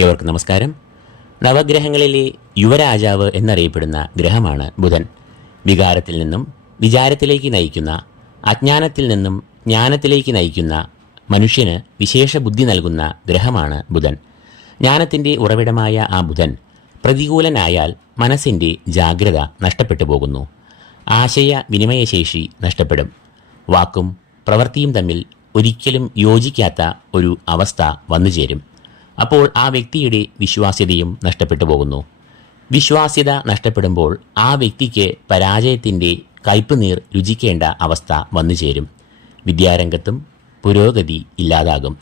ഏവർക്കും നമസ്കാരം. നവഗ്രഹങ്ങളിലെ യുവരാജാവ് എന്നറിയപ്പെടുന്ന ഗ്രഹമാണ് ബുധൻ. വികാരത്തിൽ നിന്നും വിചാരത്തിലേക്ക് നയിക്കുന്ന അജ്ഞാനത്തിൽ നിന്നും ജ്ഞാനത്തിലേക്ക് നയിക്കുന്ന മനുഷ്യന് വിശേഷ ബുദ്ധി നൽകുന്ന ഗ്രഹമാണ് ബുധൻ. ജ്ഞാനത്തിന്റെ ഉറവിടമായ ആ ബുധൻ പ്രതികൂലനായാൽ മനസ്സിന്റെ ജാഗ്രത നഷ്ടപ്പെട്ടു പോകുന്നു. ആശയ വിനിമയശേഷി നഷ്ടപ്പെടും. വാക്കും പ്രവൃത്തിയും തമ്മിൽ ഒരിക്കലും യോജിക്കാത്ത ഒരു അവസ്ഥ വന്നുചേരും. അപ്പോൾ ആ വ്യക്തിയുടെ വിശ്വാസ്യതയും നഷ്ടപ്പെട്ടു പോകുന്നു. വിശ്വാസ്യത നഷ്ടപ്പെടുമ്പോൾ ആ വ്യക്തിക്ക് പരാജയത്തിന്റെ കയ്പുനീർ രുചിക്കേണ്ട അവസ്ഥ വന്നുചേരും വിദ്യാരംഗത്തും പുരോഗതി ഇല്ലാതാകും.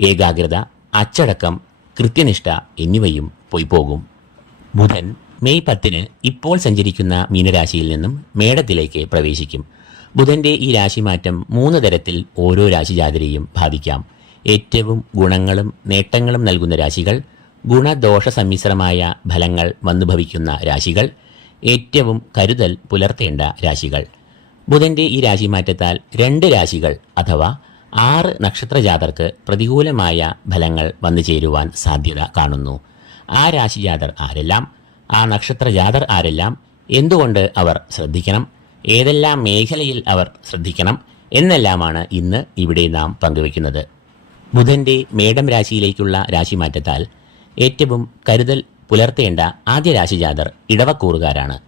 ഏകാഗ്രത അച്ചടക്കം കൃത്യനിഷ്ഠ എന്നിവയും പോയിപ്പോകും ബുധൻ മെയ് പത്തിന് ഇപ്പോൾ സഞ്ചരിക്കുന്ന മീനരാശിയിൽ നിന്നും മേടത്തിലേക്ക് പ്രവേശിക്കും. ബുധന്റെ ഈ രാശിമാറ്റം മൂന്ന് തരത്തിൽ ഓരോ രാശിജാതരെയും ബാധിക്കാം. ഏറ്റവും ഗുണങ്ങളും നേട്ടങ്ങളും നൽകുന്ന രാശികൾ ഗുണദോഷ സമ്മിശ്രമായ ഫലങ്ങൾ വന്നുഭവിക്കുന്ന രാശികൾ ഏറ്റവും കരുതൽ പുലർത്തേണ്ട രാശികൾ. ബുധന്റെ ഈ രാശി മാറ്റത്താൽ രണ്ട് രാശികൾ അഥവാ ആറ് നക്ഷത്ര ജാതർക്ക് പ്രതികൂലമായ ഫലങ്ങൾ വന്നു ചേരുവാൻ സാധ്യത കാണുന്നു. ആ രാശി ജാതർ ആരെല്ലാം ആ നക്ഷത്ര ജാതർ ആരെല്ലാം എന്തുകൊണ്ട് അവർ ശ്രദ്ധിക്കണം ഏതെല്ലാം മേഖലയിൽ അവർ ശ്രദ്ധിക്കണം എന്നെല്ലാമാണ് ഇന്ന് ഇവിടെ നാം പങ്കുവയ്ക്കുന്നത്. ബുധന്റെ മേടം രാശിയിലേക്കുള്ള രാശിമാറ്റത്താൽ ഏറ്റവും കരുതൽ പുലർത്തേണ്ട ആദ്യ രാശിജാതർ ഇടവക്കൂറുകാരാണ്.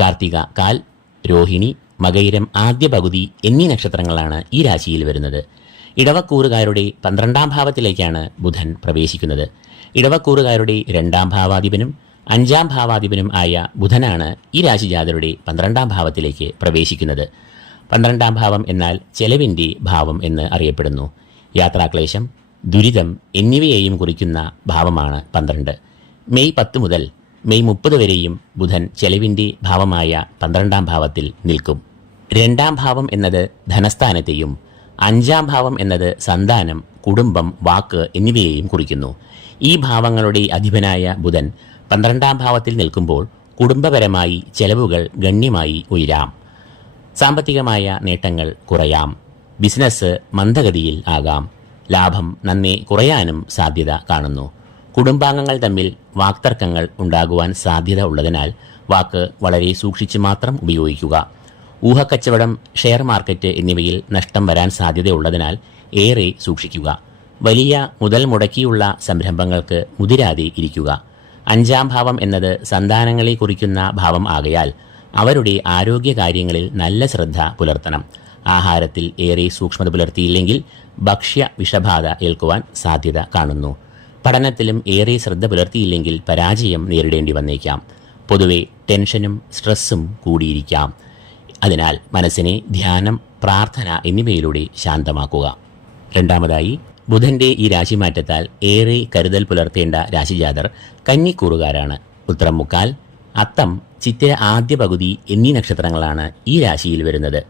കാർത്തിക കാൽ രോഹിണി മകയിരം ആദ്യ പകുതി എന്നീ നക്ഷത്രങ്ങളാണ് ഈ രാശിയിൽ വരുന്നത്. ഇടവക്കൂറുകാരുടെ പന്ത്രണ്ടാം ഭാവത്തിലേക്കാണ് ബുധൻ പ്രവേശിക്കുന്നത്. ഇടവക്കൂറുകാരുടെ രണ്ടാം ഭാവാധിപനും അഞ്ചാം ഭാവാധിപനും ആയ ബുധനാണ് ഈ രാശിജാതരുടെ പന്ത്രണ്ടാം ഭാവത്തിലേക്ക് പ്രവേശിക്കുന്നത്. പന്ത്രണ്ടാം ഭാവം എന്നാൽ ചെലവിന്റെ ഭാവം എന്ന് അറിയപ്പെടുന്നു. യാത്രാക്ലേശം ദുരിതം എന്നിവയെയും കുറിക്കുന്ന ഭാവമാണ് പന്ത്രണ്ട്. മെയ് പത്ത് മുതൽ മെയ് മുപ്പത് വരെയും ബുധൻ ചെലവിന്റെ ഭാവമായ പന്ത്രണ്ടാം ഭാവത്തിൽ നിൽക്കും. രണ്ടാം ഭാവം എന്നത് ധനസ്ഥാനത്തെയും അഞ്ചാം ഭാവം എന്നത് സന്താനം കുടുംബം വാക്ക് എന്നിവയെയും കുറിക്കുന്നു. ഈ ഭാവങ്ങളുടെ അധിപനായ ബുധൻ പന്ത്രണ്ടാം ഭാവത്തിൽ നിൽക്കുമ്പോൾ കുടുംബപരമായി ചെലവുകൾ ഗണ്യമായി ഉയരാം. സാമ്പത്തികമായ നേട്ടങ്ങൾ കുറയാം. ബിസിനസ് മന്ദഗതിയിൽ ആകാം. ലാഭം നന്നെ കുറയാനും സാധ്യത കാണുന്നു. കുടുംബാംഗങ്ങൾ തമ്മിൽ വാക്തർക്കങ്ങൾ ഉണ്ടാകുവാൻ സാധ്യത ഉള്ളതിനാൽ വാക്ക് വളരെ സൂക്ഷിച്ച് മാത്രം ഉപയോഗിക്കുക. ഊഹക്കച്ചവടം ഷെയർ മാർക്കറ്റ് എന്നിവയിൽ നഷ്ടം വരാൻ സാധ്യതയുള്ളതിനാൽ ഏറെ സൂക്ഷിക്കുക. വലിയ മുതൽ മുടക്കിയുള്ള സംരംഭങ്ങൾക്ക് മുതിരാതെ ഇരിക്കുക. അഞ്ചാം ഭാവം എന്നത് സന്താനങ്ങളെ കുറിക്കുന്ന ഭാവം ആകയാൽ അവരുടെ ആരോഗ്യകാര്യങ്ങളിൽ നല്ല ശ്രദ്ധ പുലർത്തണം. ആഹാരത്തിൽ ഏറെ സൂക്ഷ്മത പുലർത്തിയില്ലെങ്കിൽ ഭക്ഷ്യ വിഷബാധ ഏൽക്കുവാൻ സാധ്യത കാണുന്നു. പഠനത്തിലും ഏറെ ശ്രദ്ധ പുലർത്തിയില്ലെങ്കിൽ പരാജയം നേരിടേണ്ടി വന്നേക്കാം. പൊതുവെ ടെൻഷനും സ്ട്രെസ്സും കൂടിയിരിക്കാം. അതിനാൽ മനസ്സിനെ ധ്യാനം പ്രാർത്ഥന എന്നിവയിലൂടെ ശാന്തമാക്കുക. രണ്ടാമതായി ബുധന്റെ ഈ രാശിമാറ്റത്താൽ ഏറെ കരുതൽ പുലർത്തേണ്ട രാശിജാതർ കന്നിക്കൂറുകാരാണ്. ഉത്തരം മുക്കാൽ അത്തം ചിത്തിര ആദ്യ പകുതി എന്നീ നക്ഷത്രങ്ങളാണ് ഈ രാശിയിൽ വരുന്നത്.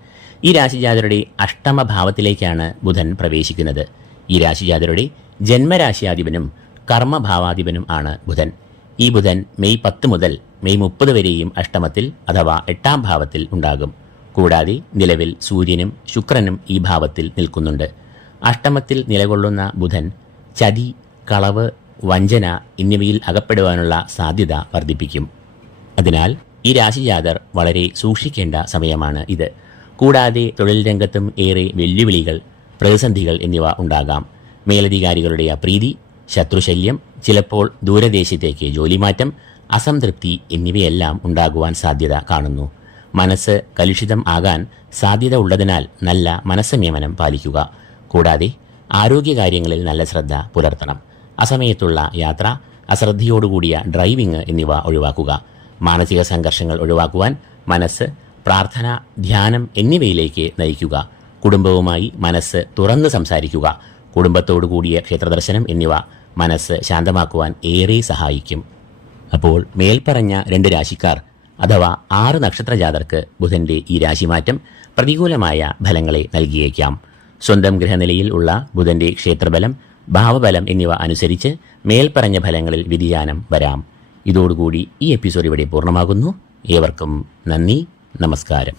ഈ രാശിജാതരുടെ അഷ്ടമഭാവത്തിലേക്കാണ് ബുധൻ പ്രവേശിക്കുന്നത്. ഈ രാശിജാതരുടെ ജന്മരാശിയാധിപനും കർമ്മഭാവാധിപനും ആണ് ബുധൻ. ഈ ബുധൻ മെയ് പത്ത് മുതൽ മെയ് മുപ്പത് വരെയും അഷ്ടമത്തിൽ അഥവാ എട്ടാം ഭാവത്തിൽ ഉണ്ടാകും. കൂടാതെ നിലവിൽ സൂര്യനും ശുക്രനും ഈ ഭാവത്തിൽ നിൽക്കുന്നുണ്ട്. അഷ്ടമത്തിൽ നിലകൊള്ളുന്ന ബുധൻ ചതി കളവ് വഞ്ചന എന്നിവയിൽ അകപ്പെടുവാനുള്ള സാധ്യത വർദ്ധിപ്പിക്കും. അതിനാൽ ഈ രാശിജാതർ വളരെ സൂക്ഷിക്കേണ്ട സമയമാണ് ഇത്. കൂടാതെ തൊഴിൽ രംഗത്തും ഏറെ വെല്ലുവിളികൾ പ്രതിസന്ധികൾ എന്നിവ ഉണ്ടാകാം. മേലധികാരികളുടെ അപ്രീതി ശത്രുശല്യം ചിലപ്പോൾ ദൂരദേശത്തേക്ക് ജോലിമാറ്റം അസംതൃപ്തി എന്നിവയെല്ലാം ഉണ്ടാകുവാൻ സാധ്യത കാണുന്നു. മനസ്സ് കലുഷിതം ആകാൻ സാധ്യത ഉള്ളതിനാൽ നല്ല മനസ്സംയമനം പാലിക്കുക. കൂടാതെ ആരോഗ്യകാര്യങ്ങളിൽ നല്ല ശ്രദ്ധ പുലർത്തണം. അസമയത്തുള്ള യാത്ര അശ്രദ്ധയോടുകൂടിയ ഡ്രൈവിംഗ് എന്നിവ ഒഴിവാക്കുക. മാനസിക സംഘർഷങ്ങൾ ഒഴിവാക്കുവാൻ മനസ്സ് പ്രാർത്ഥന ധ്യാനം എന്നിവയിലേക്ക് നയിക്കുക. കുടുംബവുമായി മനസ്സ് തുറന്ന് സംസാരിക്കുക. കുടുംബത്തോടു കൂടിയ ക്ഷേത്രദർശനം എന്നിവ മനസ്സ് ശാന്തമാക്കുവാൻ ഏറെ സഹായിക്കും. അപ്പോൾ മേൽപ്പറഞ്ഞ രണ്ട് രാശിക്കാർ അഥവാ ആറ് നക്ഷത്ര ജാതർക്ക് ബുധന്റെ ഈ രാശിമാറ്റം പ്രതികൂലമായ ഫലങ്ങളെ നൽകിയേക്കാം. സ്വന്തം ഗ്രഹനിലയിൽ ഉള്ള ബുധന്റെ ക്ഷേത്രബലം ഭാവബലം എന്നിവ അനുസരിച്ച് മേൽപ്പറഞ്ഞ ഫലങ്ങളിൽ വ്യതിയാനം വരാം. ഇതോടുകൂടി ഈ എപ്പിസോഡ് ഇവിടെ പൂർണമാകുന്നു. ഏവർക്കും നന്ദി. നമസ്കാരം.